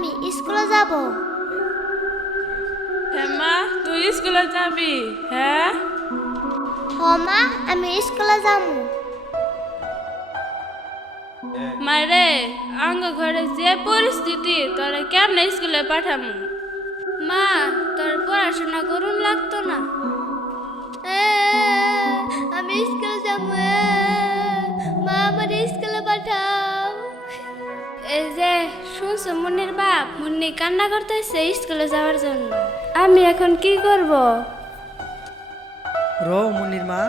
আমি স্কুলে যাব। হ্যাঁ মা, তুই স্কুলে যাবি? হ্যাঁ হ মা, আমি স্কুলে যাব। মারে, আঙ্গ ঘরে যে পরিস্থিতি, তোরা কেমনে স্কুলে পাঠামু? মা, তোর পড়াশোনা করুন লাগতো না? আমি স্কুলে যাব। মা, আমার স্কুলে পাঠাও। এই যে শুনছো মুন্নির বাপ, মুন্নি কান্না করতেছে স্কুলে যাওয়ার জন্য। আমি এখন কি করব? মুন্নির মা,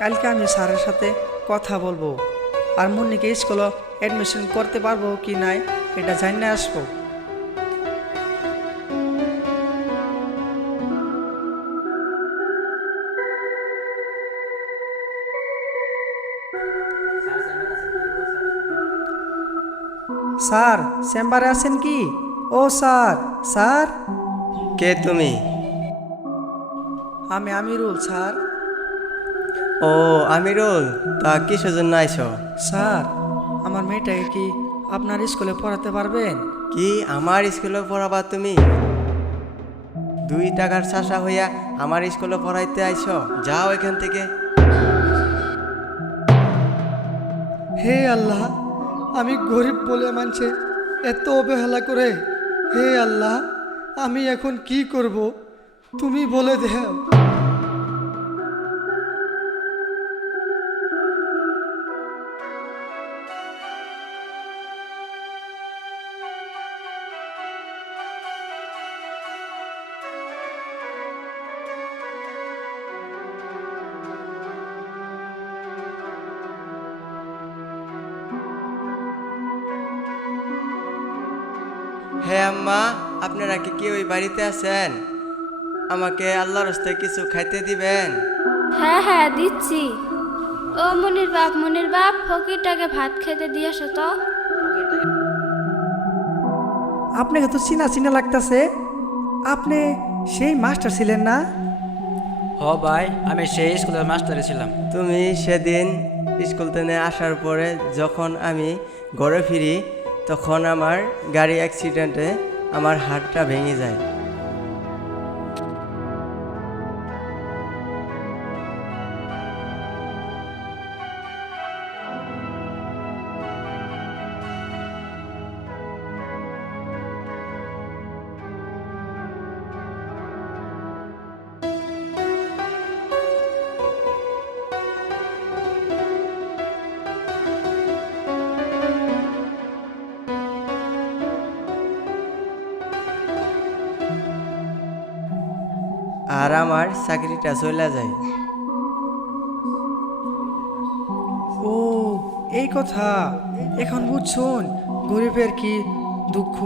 কালকে আমি স্যারের সাথে কথা বলবো আর মুন্নিকে স্কুলে অ্যাডমিশন করতে পারবো কি নাই এটা জানিয়ে আসবো। স্যার চেম্বারে আছেন কি? ও স্যার, স্যার। কে তুমি? আমি আমিরুল স্যার। ও আমিরুল, তা কিসের জন্য আইছো? স্যার, আমার মেয়েটাকে কি আপনার স্কুলে পড়াতে পারবেন? কি আমার স্কুলে পড়াবা তুমি? 2 টাকার চাষা হইয়া আমার স্কুলে পড়াইতে আইছো? যাও এখান থেকে। হে আল্লাহ, আমি গরিব বলে মানছে এত অবহেলা করে। হে আল্লাহ, আমি এখন কি করব তুমি বলে দাও। হ্যাঁ আম্মা, আপনারা কি কেউ ওই বাড়িতে আছেন? আমাকে আল্লাহর রাস্তায় কিছু খাইতে দিবেন? হ্যাঁ হ্যাঁ দিচ্ছি। ও মনির বাপ, ফকিরটাকে ভাত খেতে দিয়ে আসো তো। আপনাকে তো চিনা চিনা লাগতেছে। আপনি সেই মাস্টার ছিলেন না? হ ভাই, আমি সেই স্কুলের মাস্টারে ছিলাম। তুমি সেদিন স্কুল থেকে আসার পরে যখন আমি ঘরে ফিরি, তখন আমার গাড়ি অ্যাক্সিডেন্টে আমার হাতটা ভেঙে যায়। আর আমার চাকরিটা চলে যায়। ও, এই কথা এখন বুঝছুন গরিবের কি দুঃখ।